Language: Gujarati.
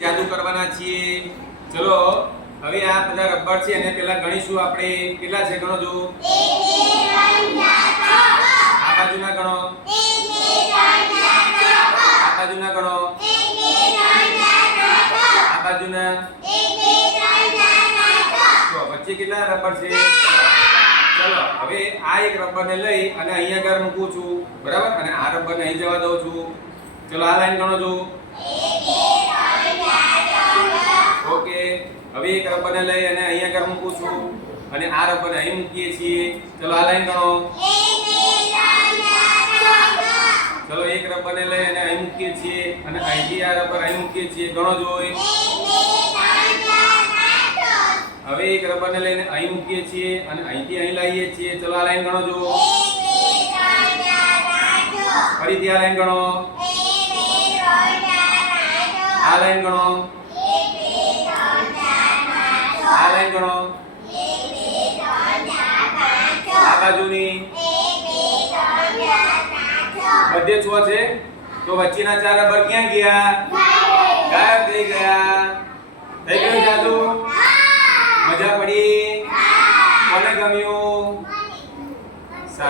જાદુ કરવાના છીએ। ચલો હવે આ બધા રબર છે એને પહેલા ગણીશું આપણે। કેટલા છે ગણો જો। આ બાજુના ગણો, આ બાજુના ગણો, આ બાજુના, તો વચ્ચે કેટલા રબર છે। ચલો હવે આ એક રબરને લઈ અને અહીંયા આગળ મૂકું છું, બરાબર, અને આ રબરને અહીં જવા દઉં છું। ચલો આ લાઈન ગણો જો। ઓકે, હવે એક રબરને લઈ અને અહીંયા આગળ મૂકું છું અને આ રબરને અહીં મૂકીએ છીએ। ચલો આ લાઈન ગણો। ચલો એક રબરને લઈ અને અહીં મૂકીએ છીએ અને અહીંથી આ રબર અહીં મૂકીએ છીએ, ગણો જોઈ। હવે એક રબરને લઈને અહીં મૂકીએ છીએ અને અહીંથી અહીં લાવીએ છીએ। ચલો આ લાઈન ગણો જો। ફરીથી આ લાઈન ગણો, આ લાઈન ગણો, આ લાઈન ગણો, આ બાજુની બધે 6 છે, તો વચ્ચેના 4 રબર ક્યાં ગયા? ગાયબ થઈ ગયા। થઈ ગયું જાદુ? મજા પડી? કોને ગમ્યું?